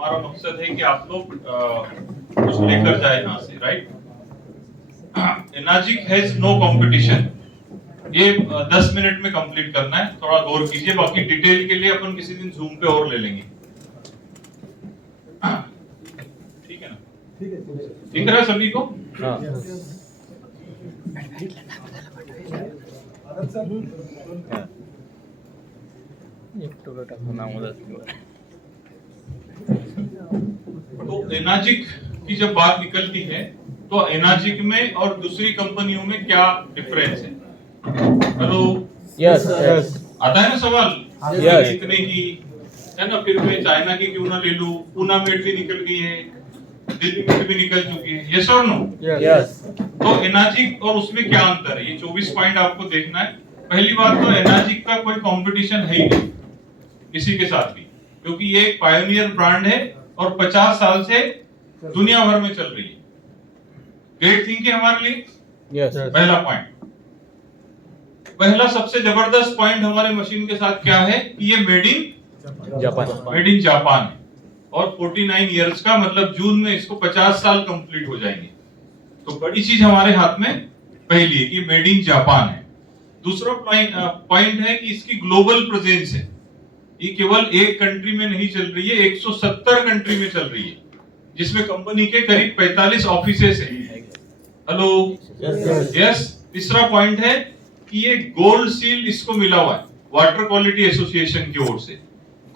हमारा मकसद है कि आप लोग कुछ लेकर जाए यहाँ से, right. Enagic has no competition. ये 10 मिनट में कंप्लीट करना है, थोड़ा गौर कीजिए। बाकी डिटेल के लिए अपन किसी दिन जूम पे और ले लेंगे, ठीक है ना? दिख रहा है सभी को? तो एनाजिक की जब बात निकलती है तो एनाजिक में और दूसरी कंपनियों में क्या डिफरेंस है? हेलो, यस आता है ना सवाल? Yes. इतने की है ना, फिर मैं चाइना की क्यों ना ले लूं, पूना मेट भी निकल गई है, दिल्ली मेट भी निकल चुकी है, यस और नो? यस तो एनाजिक और उसमें क्या अंतर है, ये 24 पॉइंट आपको देखना है। पहली बात तो एनाजिक का कोई कंपटीशन है ही नहीं किसी के साथ भी, क्योंकि ये एक पायोनियर ब्रांड है और 50 साल से दुनिया भर में चल रही है। ग्रेट थिंग है हमारे लिए, यस पहला पॉइंट। पहला सबसे जबरदस्त पॉइंट हमारे मशीन के साथ क्या है कि ये मेड इन जापान है, और 49 इयर्स का मतलब जून में इसको 50 साल कंप्लीट हो जाएंगे। तो बड़ी चीज हमारे हाथ में पहली है कि मेड इन जापान है। दूसरा पॉइंट है कि इसकी ग्लोबल प्रेजेंस है। ये केवल एक कंट्री में नहीं चल रही है, 170 कंट्री में चल रही है, जिसमें कंपनी के करीब 45 ऑफिसेस हैं। Hello, yes. तीसरा पॉइंट है कि ये गोल्ड सील इसको मिला हुआ है वाटर क्वालिटी एसोसिएशन की ओर से।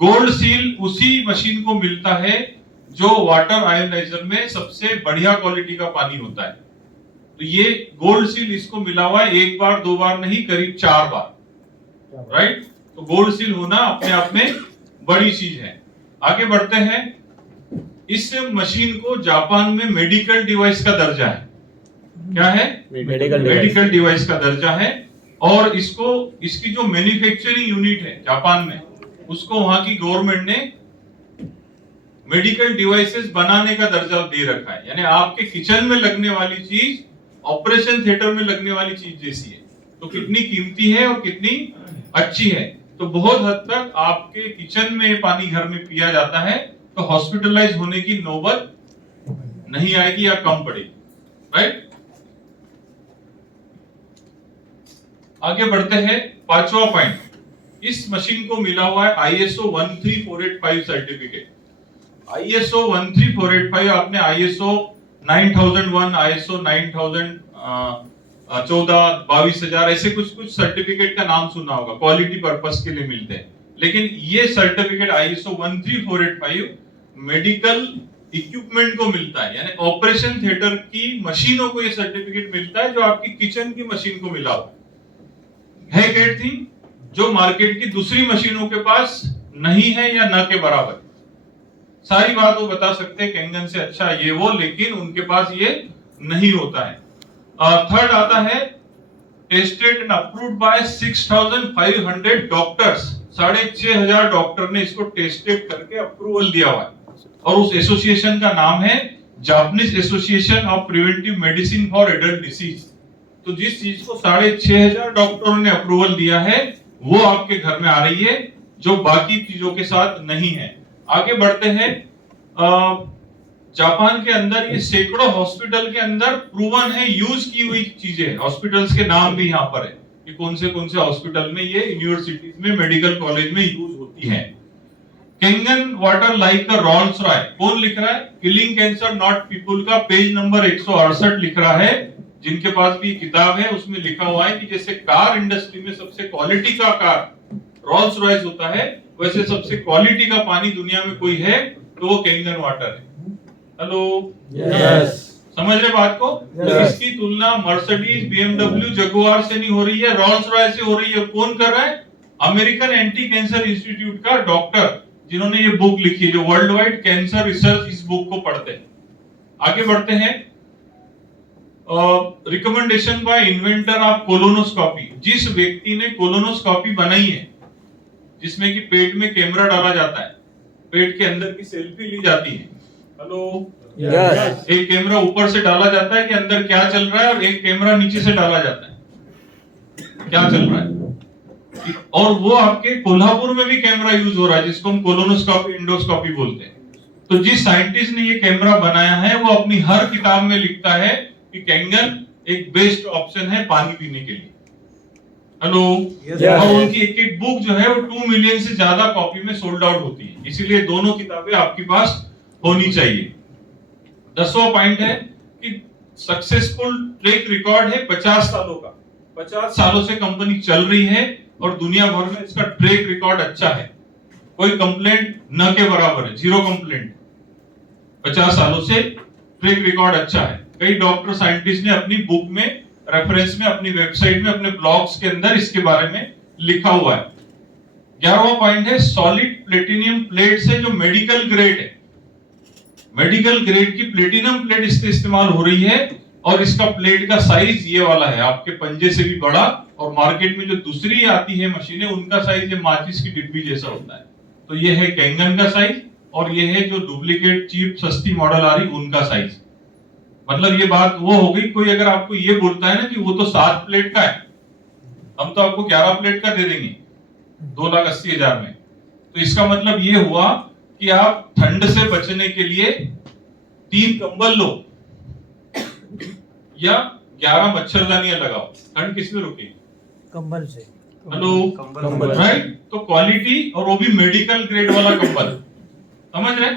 गोल्ड सील उसी मशीन को मिलता है जो वाटर आयोनाइजर में सबसे बढ़िया क्वालिटी का पानी होता है। तो ये गोल्ड सील इसको मिला हुआ है, एक बार दो बार नहीं, करीब 4 बार, राइट। तो गोल्ड सील होना अपने आप में बड़ी चीज है। आगे बढ़ते हैं। इस मशीन को जापान में मेडिकल डिवाइस का दर्जा है। क्या है? मेडिकल डिवाइस का दर्जा है। और इसको, इसकी जो मैन्युफैक्चरिंग यूनिट है जापान में, उसको वहां की गवर्नमेंट ने मेडिकल डिवाइसेस बनाने का दर्जा दे रखा है। यानी आपके किचन में लगने वाली चीज ऑपरेशन थिएटर में लगने वाली चीज जैसी है। तो कितनी कीमती है और कितनी अच्छी है। तो बहुत हद तक आपके किचन में पानी घर में पिया जाता है तो हॉस्पिटलाइज होने की नौबत नहीं आएगी या कम पड़ेगी, राइट। आगे बढ़ते हैं। पांचवा पॉइंट, इस मशीन को मिला हुआ है ISO 13485 सर्टिफिकेट। ISO 13485, आपने ISO 9001, ISO 9000, 22,000 ऐसे कुछ सर्टिफिकेट का नाम सुना होगा, क्वालिटी पर्पस के लिए मिलते हैं। लेकिन ये सर्टिफिकेट ISO 13485 मेडिकल इक्विपमेंट को मिलता है, यानी ऑपरेशन थिएटर की मशीनों को ये सर्टिफिकेट मिलता है, जो आपकी किचन की मशीन को मिला हुआ है। ग्रेट थिंग, जो मार्केट की दूसरी मशीनों के पास नहीं है या न के बराबर। सारी बात वो बता सकते हैं केंगन से अच्छा ये वो, लेकिन उनके पास ये नहीं होता है। थर्ड आता है, tested and approved by 6500 doctors. 6500 doctor ने इसको टेस्टेड करके अप्रूवल दिया हुआ है, और उस एसोसिएशन का नाम है Japanese association of preventive medicine for adult disease. तो जिस चीज को 6500 डॉक्टरों ने अप्रूवल दिया है वो आपके घर में आ रही है, जो बाकी चीजों के साथ नहीं है। आगे बढ़ते हैं। जापान के अंदर ये सैकड़ों हॉस्पिटल के अंदर प्रूवन है, यूज की हुई चीजें। हॉस्पिटल्स के नाम भी यहाँ पर है कि कौन से हॉस्पिटल में ये यूनिवर्सिटीज में, मेडिकल कॉलेज में यूज होती है। Kangen water like a Rolls Roy, कौन लिख रहा है? किलिंग कैंसर नॉट पीपल का पेज नंबर 168 लिख रहा है। जिनके पास भी किताब है उसमें लिखा हुआ है कि जैसे कार इंडस्ट्री में सबसे क्वालिटी का कार रोल्स रॉयस होता है, वैसे सबसे क्वालिटी का पानी दुनिया में कोई है तो वो केंगन वाटर है। हेलो, यस समझ रहे बात को? तो इसकी तुलना मर्सिडीज, BMW, जगुआर से नहीं हो रही है, रोल्स रॉयस से हो रही है। कौन कर रहा है? अमेरिकन एंटी कैंसर इंस्टीट्यूट का डॉक्टर, जिन्होंने ये बुक लिखी है, जो वर्ल्ड वाइड कैंसर रिसर्च इस बुक को पढ़ते हैं। आगे बढ़ते हैं। Recommendation bye inventor of colonoscopy, जिस व्यक्ति ने कोलोनोस्कोपी बनाई है, जिसमें कि पेट में कैमरा डाला जाता है, पेट के अंदर की सेल्फी ली जाती है। हेलो, यस एक कैमरा ऊपर से डाला जाता है कि अंदर क्या चल रहा है, और एक कैमरा नीचे से डाला जाता है क्या चल रहा है। और वो आपके कोल्हापुर में भी कैमरा यूज हो रहा है, जिसको हम कोलोनोस्कोपी, इंडोस्कोपी बोलते हैं। तो जिस साइंटिस्ट ने ये कैमरा बनाया है वो अपनी हर किताब में लिखता है कि कैंगन एक बेस्ट ऑप्शन है पानी पीने के लिए। हेलो। और उनकी एक एक बुक जो है वो 2 मिलियन से ज्यादा कॉपी में सोल्ड आउट होती है, इसीलिए दोनों किताबें आपके पास होनी चाहिए। 10वां पॉइंट है कि सक्सेसफुल ट्रैक रिकॉर्ड है 50 सालों का। 50 सालों से कंपनी चल रही है और दुनिया भर में इसका ट्रैक रिकॉर्ड अच्छा है, कोई कंप्लेंट न के बराबर है, 0 कंप्लेंट। 50 सालों से ट्रैक रिकॉर्ड अच्छा है। कई डॉक्टर साइंटिस्ट ने अपनी बुक में, रेफरेंस में, अपनी वेबसाइट में, अपने ब्लॉग्स के अंदर इसके बारे में लिखा हुआ है। 11वां पॉइंट है सॉलिड प्लेटिनियम प्लेट से जो मेडिकल ग्रेड है, मेडिकल ग्रेड की प्लेटिनम प्लेट इससे इस्तेमाल हो रही है और इसका प्लेट का साइज ये वाला है, आपके पंजे से भी बड़ा। और मार्केट में जो दूसरी आती है मशीनें उनका साइज ये माचिस की डिब्बी जैसा होता है। तो ये है कैंगन का साइज और ये है जो डुप्लीकेट चीप सस्ती मॉडल आ रही उनका साइज। मतलब ये बात वो हो गई, कोई अगर आपको ये बोलता है ना कि वो तो 7 प्लेट का है, हम तो आपको 11 प्लेट का दे देंगे 2,80,000 में, तो इसका मतलब ये हुआ कि आप ठंड से बचने के लिए 3 कंबल लो या 11 मच्छरदानियां लगाओ, ठंड किसमें रुकेगी? कंबल से। हेलो, कंबल, राइट। तो क्वालिटी और वो भी मेडिकल ग्रेड वाला कंबल, समझ रहे?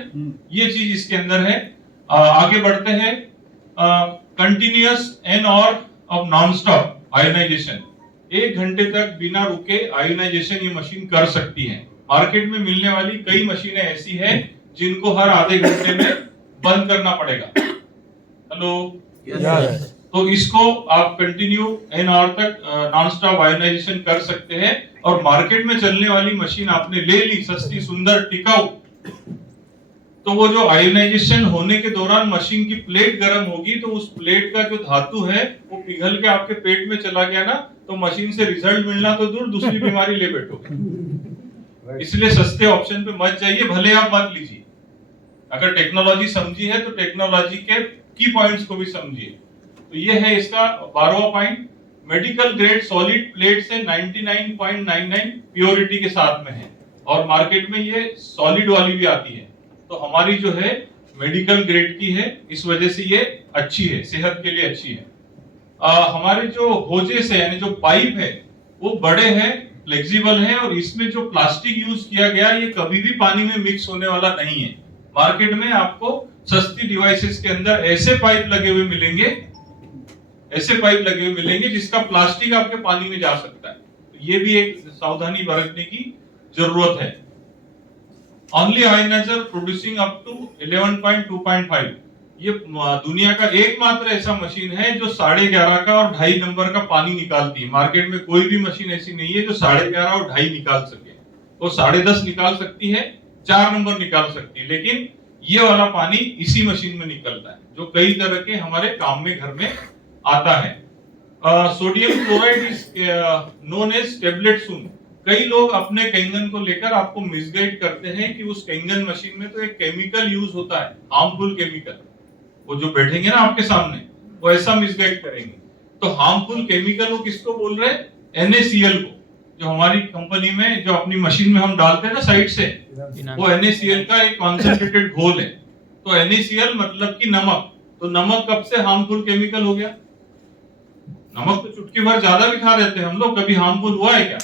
ये चीज इसके अंदर है। आगे बढ़ते हैं। कंटिन्यूअस एन और ऑफ नॉन स्टॉप आयोनाइजेशन, 1 घंटे तक बिना रुके आयोनाइजेशन ये मशीन कर सकती है। मार्केट में मिलने वाली कई मशीनें ऐसी है जिनको हर आधे घंटे में बंद करना पड़ेगा। हेलो, तो इसको आप कंटिन्यू एन आवर तक नॉन स्टॉप आयोनाइजेशन कर सकते हैं। और मार्केट में चलने वाली मशीन आपने ले ली, सस्ती, सुंदर, टिकाऊ, तो वो जो आयोनाइजेशन होने के दौरान मशीन की प्लेट गर्म होगी तो उस प्लेट का जो धातु है वो पिघल के आपके पेट में चला गया ना, तो मशीन से रिजल्ट मिलना तो दूर, दूसरी बीमारी ले बैठोगे। इसलिए सस्ते ऑप्शन पे मत जाइए, भले आप मत लीजिए। अगर टेक्नोलॉजी समझी है तो टेक्नोलॉजी के की पॉइंट्स को भी समझिए। तो ये है इसका 12वां point. Medical grade solid plate से 99.99 प्योरिटी के साथ में है और मार्केट में ये सॉलिड वाली भी आती है, तो हमारी जो है मेडिकल ग्रेड की है, इस वजह से ये अच्छी है, सेहत के लिए अच्छी है। हमारे जो होजेस है यानी जो पाइप है वो बड़े हैं, फ्लेक्सिबल है और इसमें जो प्लास्टिक यूज किया गया ये कभी भी पानी में मिक्स होने वाला नहीं है। मार्केट में आपको सस्ती डिवाइसेस के अंदर ऐसे पाइप लगे हुए मिलेंगे, ऐसे पाइप लगे हुए मिलेंगे जिसका प्लास्टिक आपके पानी में जा सकता है। तो ये भी एक सावधानी बरतने की जरूरत है। Only ionizer producing up to 11.2.5, ये दुनिया का एकमात्र ऐसा मशीन है जो 11.5 का और 2.5 नंबर का पानी निकालती है। मार्केट में कोई भी मशीन ऐसी नहीं है जो 11.5 और 2.5 निकाल सके। वो 10.5 निकाल सकती है, 4 नंबर निकाल सकती है, लेकिन ये वाला पानी इसी मशीन में निकलता है जो कई तरह के हमारे काम में घर में आता है। Sodium chloride is known as table सून। कई लोग अपने कैंगन को लेकर आपको मिसगाइड करते हैं कि उस कैंगन मशीन में तो एक केमिकल यूज होता है, हार्मफुल केमिकल। वो जो बैठेंगे ना आपके सामने वो ऐसा मिसगाइड करेंगे। तो हार्मफुल केमिकल वो किसको बोल रहे हैं? NaCl को, जो हमारी कंपनी में जो अपनी मशीन में हम डालते हैं ना साइड से, वो NaCl का एक कॉन्सेंट्रेटेड घोल है। तो NaCl मतलब कि नमक। तो नमक कब से हार्मफुल केमिकल हो गया? नमक तो चुटकी भर ज्यादा भी खा लेते हैं हम लोग, कभी हार्मफुल हुआ है क्या?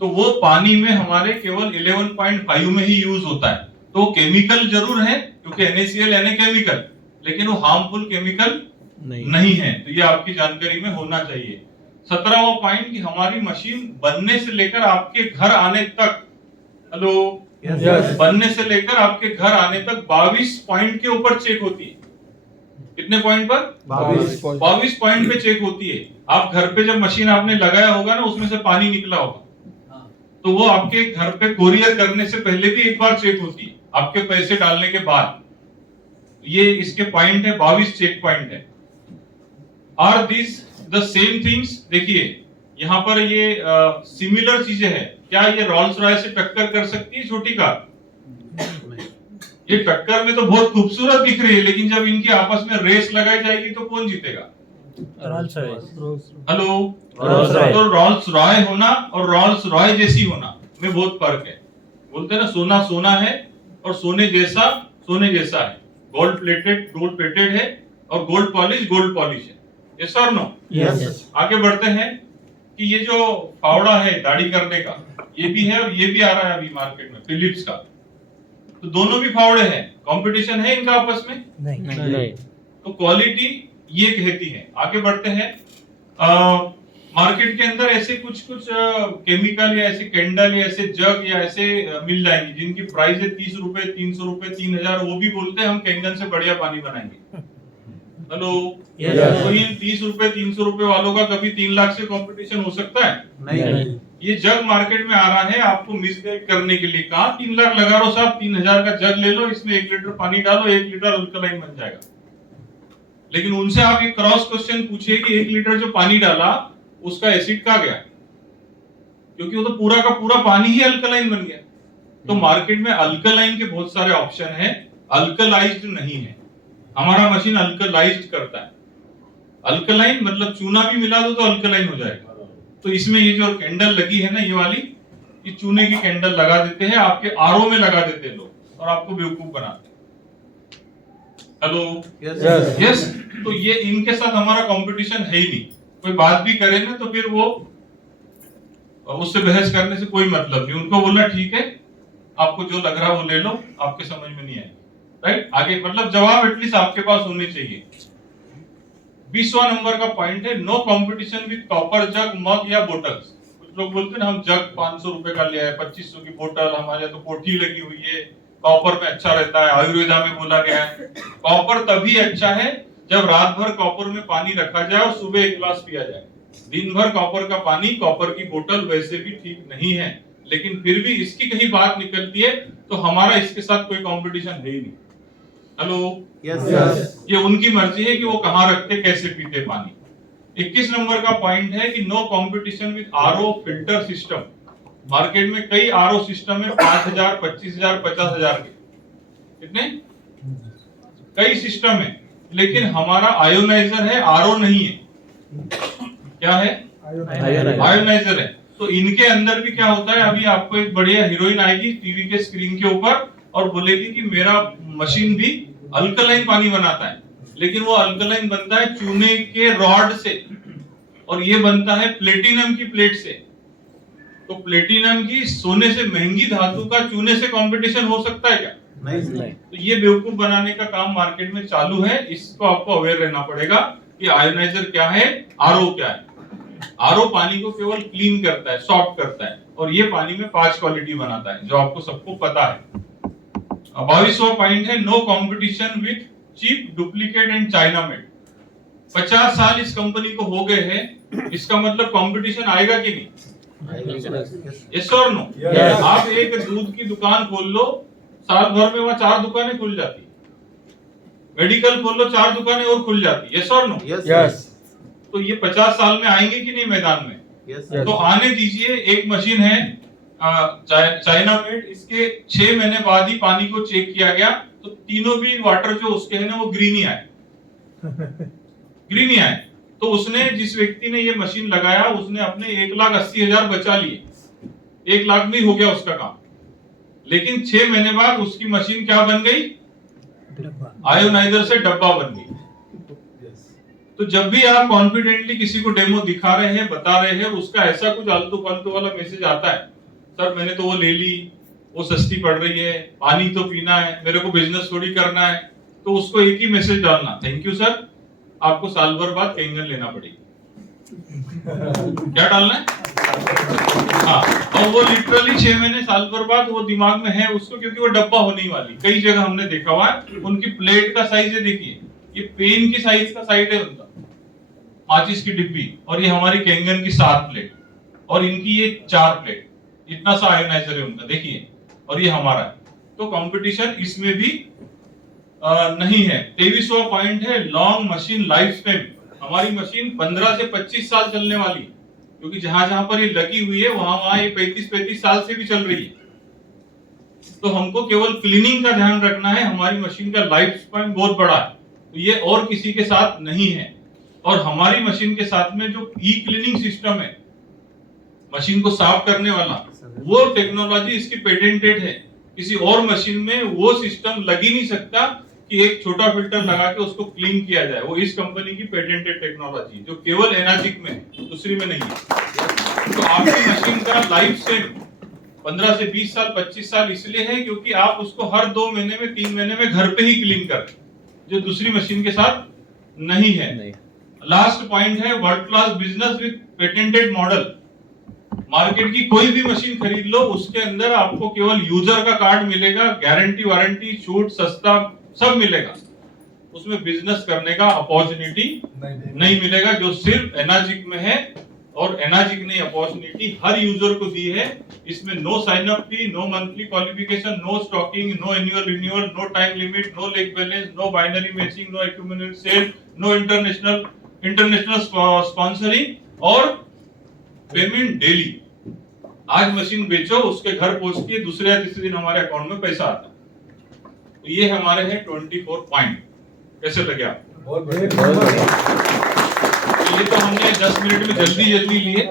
तो वो पानी में हमारे केवल 11.5 में ही यूज होता है। तो केमिकल जरूर है क्योंकि NaCl यानी केमिकल, लेकिन वो हार्मफुल केमिकल नहीं है। तो ये आपकी जानकारी में होना चाहिए। 17वां पॉइंट कि हमारी मशीन बनने से लेकर आपके घर आने तक, हेलो, बनने से लेकर आपके घर आने तक 22 पॉइंट के ऊपर चेक होती है। कितने पॉइंट पर? 22 पॉइंट पे चेक होती है। आप घर पे जब मशीन आपने लगाया होगा ना, उसमें से पानी निकला होगा, तो वो आपके घर पे कोरियर करने से पहले भी एक बार चेक होती है, आपके पैसे डालने के बाद। ये इसके पॉइंट है, 22 चेक पॉइंट है। Are this the same things? देखिए यहाँ पर ये सिमिलर चीजें हैं। क्या ये रोल्स रॉयस से टक्कर कर सकती है छोटी कार? ये टक्कर में तो बहुत खूबसूरत दिख रही है, लेकिन जब इनकी आपस में रेस लगाई जाएगी तो कौन जीतेगा? Rolls Royce. हेलो, तो रोल्स रॉय होना और रोल्स रॉय जैसी होना में बहुत फर्क है। बोलते हैं ना, सोना सोना है और सोने जैसा सोने जैसा है, गोल्ड प्लेटेड है और गोल्ड पॉलिश है। यस और नो? यस। आगे बढ़ते हैं कि ये जो फावड़ा है दाढ़ी करने का, ये भी है और ये भी आ रहा है अभी मार्केट में फिलिप्स का। तो दोनों भी फावड़े हैं, कंपटीशन है इनका आपस में? नहीं। तो क्वालिटी ये कहती है। आगे बढ़ते हैं, मार्केट के अंदर ऐसे कुछ केमिकल या ऐसे कैंडल या ऐसे जग या ऐसे मिल जाएंगे जिनकी प्राइस है 30 रुपए, 300 रुपए, 3000। वो भी बोलते हैं हम कैंगन से बढ़िया पानी बनाएंगे। Hello, Yes. तो इन 30 रुपए 300 रुपए वालों का कभी 3 लाख से कंपटीशन हो सकता है? नहीं। ये जग मार्केट में आ रहा है आपको मिसगाइड करने के लिए। कहा 3 लाख लगा लो साहब, 3000 का जग ले लो, इसमें 1 लीटर पानी डालो, 1 लीटर अल्कलाइन बन जाएगा। लेकिन उनसे आप एक क्रॉस क्वेश्चन पूछिए कि 1 लीटर जो पानी डाला उसका एसिड कहाँ गया? क्योंकि वो तो पूरा का पूरा पानी ही अल्कलाइन बन गया। तो मार्केट में अल्कलाइन के बहुत सारे ऑप्शन हैं, अल्कलाइज्ड नहीं है। हमारा मशीन अल्कलाइज्ड करता है। अल्कलाइन मतलब चूना भी मिला दो तो अल्कलाइन हो जाएगा। तो इसमें ये जो कैंडल लगी है ना, ये वाली, ये चूने की कैंडल लगा देते हैं, आपके आरओ में लगा देते हैं लोग और आपको बेवकूफ बनाते हैं। Hello, yes. तो ये इनके साथ हमारा कंपटीशन है ही नहीं। कोई बात भी करे ना तो फिर वो उससे बहस करने से कोई मतलब नहीं। उनको बोलना ठीक है, आपको जो लग रहा है वो ले लो, आपके समझ में नहीं आएगा। राइट? आगे मतलब जवाब एटलीस्ट आपके पास होने चाहिए। 20वां नंबर का पॉइंट है, नो कंपटीशन विद कॉपर जग, मग या बोटल्स। कुछ लोग बोलते हैं ना हम जग 500 रुपए का लिया है, 2500 की बोतल, हमारे तो कोठी लगी हुई है, कॉपर में अच्छा रहता है, आयुर्वेदा में बोला गया है। कॉपर तभी अच्छा है जब रात भर कॉपर में पानी रखा जाए और सुबह 1 गिलास पिया जाए। दिन भर कॉपर का पानी, कॉपर की बोतल वैसे भी ठीक नहीं है, लेकिन फिर भी इसकी कहीं बात निकलती है तो हमारा इसके साथ कोई कंपटीशन है ही नहीं। Hello, yes. ये उनकी मर्जी है कि वो कहाँ रखते, कैसे पीते पानी। 21 नंबर का पॉइंट है कि no competition with RO filter system. Market में कई आरओ सिस्टम है, 5000, 25000, 50000 के, कितने कई सिस्टम है, लेकिन हमारा आयोनाइजर है, आरओ नहीं है। क्या है? आयोनाइजर है। तो इनके अंदर भी क्या होता है, अभी आपको एक बढ़िया हीरोइन आएगी टीवी के स्क्रीन के ऊपर और बोलेगी कि मेरा मशीन भी अल्कलाइन पानी बनाता है, लेकिन वो अल्कलाइन बनता है चूने के रॉड से और ये बनता है प्लेटिनम की प्लेट से। तो प्लेटिनम की सोने से महंगी धातु का चूने से कंपटीशन हो सकता है क्या? नहीं। तो ये बेवकूफ बनाने का काम मार्केट में चालू है। इसको आपको अवेयर रहना पड़ेगा कि आयोनाइजर क्या है, आरओ क्या है। आरओ पानी को केवल क्लीन करता है, सॉफ्ट करता है, और ये पानी में 5 क्वालिटी बनाता है, जो आपको सबको पता है। 22वां पॉइंट है, no competition with cheap duplicate and China made. 50 साल इस कंपनी को हो गए हैं, इसका मतलब कंपटीशन आएगा कि नहीं? यस और नो? Yes. आप एक दूध की दुकान खोल लो, साल भर में वहां 4 दुकानें खुल जाती। मेडिकल खोल लो, 4 दुकानें और खुल जाती। यस और नो? यस। तो ये 50 साल में आएंगे कि नहीं मैदान में? Yes. तो आने दीजिए। एक मशीन है चाइना मेड, इसके 6 महीने बाद ही पानी को चेक किया गया तो तीनों भी वाटर जो उसके है ना वो ग्रीन ही आए। ग्रीन ही आए। तो उसने, जिस व्यक्ति ने ये मशीन लगाया, उसने अपने 1,80,000 बचा लिए। 1 लाख में हो गया उसका काम। लेकिन 6 महीने बाद उसकी मशीन क्या बन गई? आयोनाइजर से डब्बा बन गई। तो जब भी आप कॉन्फिडेंटली किसी को डेमो दिखा रहे हैं, बता रहे हैं, उसका ऐसा कुछ आलतू फालतू वाला मैसेज आता है, सर मैंने तो वो ले ली, वो सस्ती पड़ रही है, पानी तो पीना है, मेरे को बिजनेस थोड़ी करना है, तो उसको एक ही मैसेज डालना, थैंक यू सर, आपको साल भर बाद कैंगन लेना पड़ेगी। क्या डालना है? हाँ, और वो लिटरली 6 महीने साल भर बाद वो दिमाग में है उसको, क्योंकि वो डब्बा होने वाली। कई जगह हमने देखा हुआ है, उनकी प्लेट का साइज है, देखिए ये पेन की साइज का साइड है उनका, माचिस की डिब्बी, और ये हमारी कैंगन की 7 प्लेट, और इनकी ये 4 प्लेट, इतना सा आयोनाइजर है उनका, देखिए, और ये हमारा है। तो कंपटीशन इसमें भी नहीं है। 23वां पॉइंट है, लॉन्ग मशीन लाइफ स्पैन। हमारी मशीन 15 से 25 साल चलने वाली, क्योंकि जहां जहां पर ये लगी हुई है वहां ये 35-35 साल से भी चल रही है। तो हमको केवल क्लीनिंग का ध्यान रखना है। हमारी मशीन का लाइफ स्पैन बहुत बड़ा है, तो ये और किसी के साथ नहीं है। और हमारी मशीन के साथ में जो ई क्लीनिंग सिस्टम है, मशीन को साफ करने वाला, वो टेक्नोलॉजी इसकी पेटेंटेड है। किसी और मशीन में वो सिस्टम लग ही नहीं सकता कि एक छोटा फिल्टर लगा के उसको क्लीन किया जाए। वो इस कंपनी की पेटेंटेड टेक्नोलॉजी जो केवल एनाजिक में है, दूसरी में नहीं है। तो आपकी मशीन का लाइफ सेम 15 से 20 साल 25 साल इसलिए है क्योंकि आप उसको हर 2 महीने में 3 महीने में घर पे ही क्लीन कर रहे हैं, जो दूसरी मशीन के साथ नहीं है। लास्ट पॉइंट है world class business with patented model. Market की कोई भी मशीन खरीद लो, उसके अंदर आपको केवल यूजर का कार्ड मिलेगा, गारंटी वारंटी छूट सस्ता सब मिलेगा, उसमें बिजनेस करने का अपॉर्चुनिटी नहीं मिलेगा, जो सिर्फ एनाजिक में है। और एनाजिक ने अपॉर्चुनिटी हर यूजर को दी है। इसमें no sign up fee, no monthly qualification, no stocking, no annual renewal, no time limit, no leg balance, no binary matching, no accumulated sale, no international sponsoring और payment daily. आज machine बेचो, उसके घर पहुंच के दूसरे या तीसरे दिन हमारे अकाउंट में पैसा आता है। तो ये हमारे हैं 24 पॉइंट। कैसे लगे आप? बहुत बढ़िया। ये तो हमने 10 मिनट में जल्दी लिए।